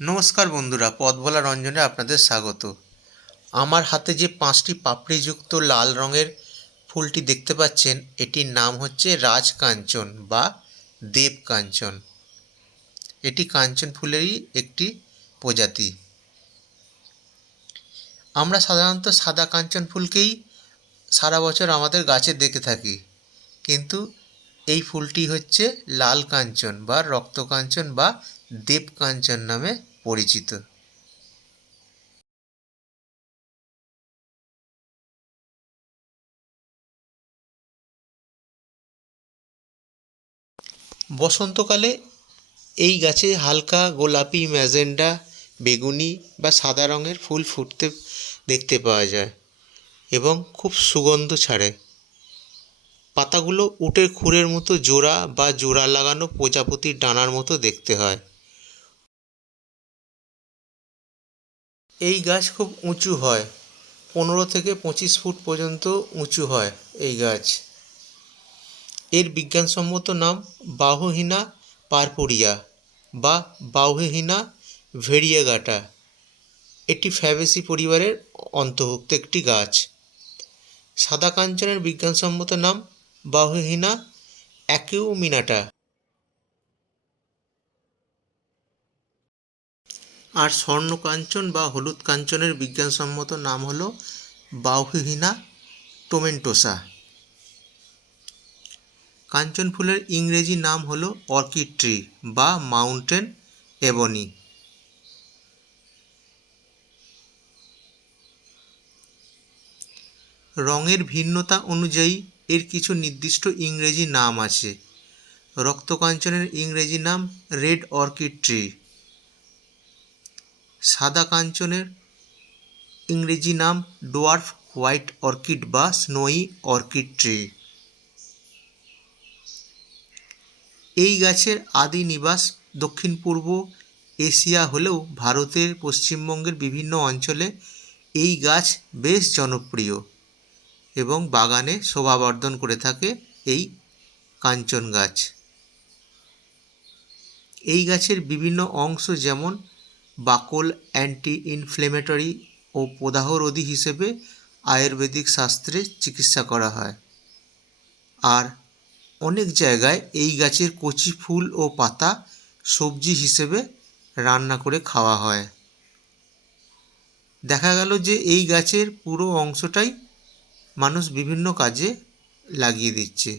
নমস্কার বন্ধুরা, পথভোলা রঞ্জনে আপনাদের স্বাগত। আমার হাতে যে 5টি পাপড়িযুক্ত লাল রঙের ফুলটি দেখতে পাচ্ছেন, এটির নাম হচ্ছে রাজকাঞ্চন বা দেবকাঞ্চন। এটি কাঞ্চন ফুলেরই একটি প্রজাতি। আমরা সাধারণত সাদা কাঞ্চন ফুলকেই সারা বছর আমাদের গাছে দেখে থাকি, কিন্তু এই ফুলটি হচ্ছে লাল কাঞ্চন বা রক্তকাঞ্চন বা দেবকাঞ্চন নামে পরিচিত। বসন্তকালে এই গাছে হালকা গোলাপি, ম্যাজেন্টা, বেগুনি বা সাদা রঙের ফুল ফুটতে দেখতে পাওয়া যায় এবং খুব সুগন্ধ ছাড়ে। পাতাগুলো উটের খুরের মতো জোড়া বা জোড়া লাগানো প্রজাপতির ডানার মতো দেখতে হয়। এই গাছ খুব উঁচু হয়, 15 থেকে 25 ফুট পর্যন্ত উঁচু হয় এই গাছ। এর বিজ্ঞানসম্মত নাম বাহুহীনা পারপুরিয়া বা বাহুহীনা ভেরিয়েগাটা। এটি ফ্যাবেসি পরিবারের অন্তর্ভুক্ত একটি গাছ। সাদা কাঞ্চনের বিজ্ঞানসম্মত নাম বাহুহীনা অ্যাকিউমিনাটা। আর স্বর্ণকাঞ্চন বা হলুদ কাঞ্চনের বিজ্ঞানসম্মত নাম হল বাহুহীনা টোমেন্টোসা। কাঞ্চন ফুলের ইংরেজি নাম হল অর্কিড ট্রি বা মাউন্টেন এবনি। রঙের ভিন্নতা অনুযায়ী এর কিছু নির্দিষ্ট ইংরেজি নাম আছে। রক্তকাঞ্চনের ইংরেজি নাম রেড অর্কিড ট্রি। সাদা কাঞ্চনের ইংরেজি নাম ডোয়ার্ফ হোয়াইট অর্কিড বা স্নোই অর্কিড ট্রি। এই গাছের আদি নিবাস দক্ষিণ পূর্ব এশিয়া হলেও ভারতের পশ্চিমবঙ্গের বিভিন্ন অঞ্চলে এই গাছ বেশ জনপ্রিয় এবং বাগানে শোভাবর্ধন করে থাকে এই কাঞ্চন গাছ। এই গাছের বিভিন্ন অংশ যেমন বাকল অ্যান্টি ইনফ্লেমেটরি ও প্রদাহরোধী হিসেবে আয়ুর্বেদিক শাস্ত্রে চিকিৎসা করা হয়। আর অনেক জায়গায় এই গাছের কচি ফুল ও পাতা সবজি হিসেবে রান্না করে খাওয়া হয়। দেখা গেল যে এই গাছের পুরো অংশটাই মানুষ বিভিন্ন কাজে লাগিয়ে দিচ্ছে।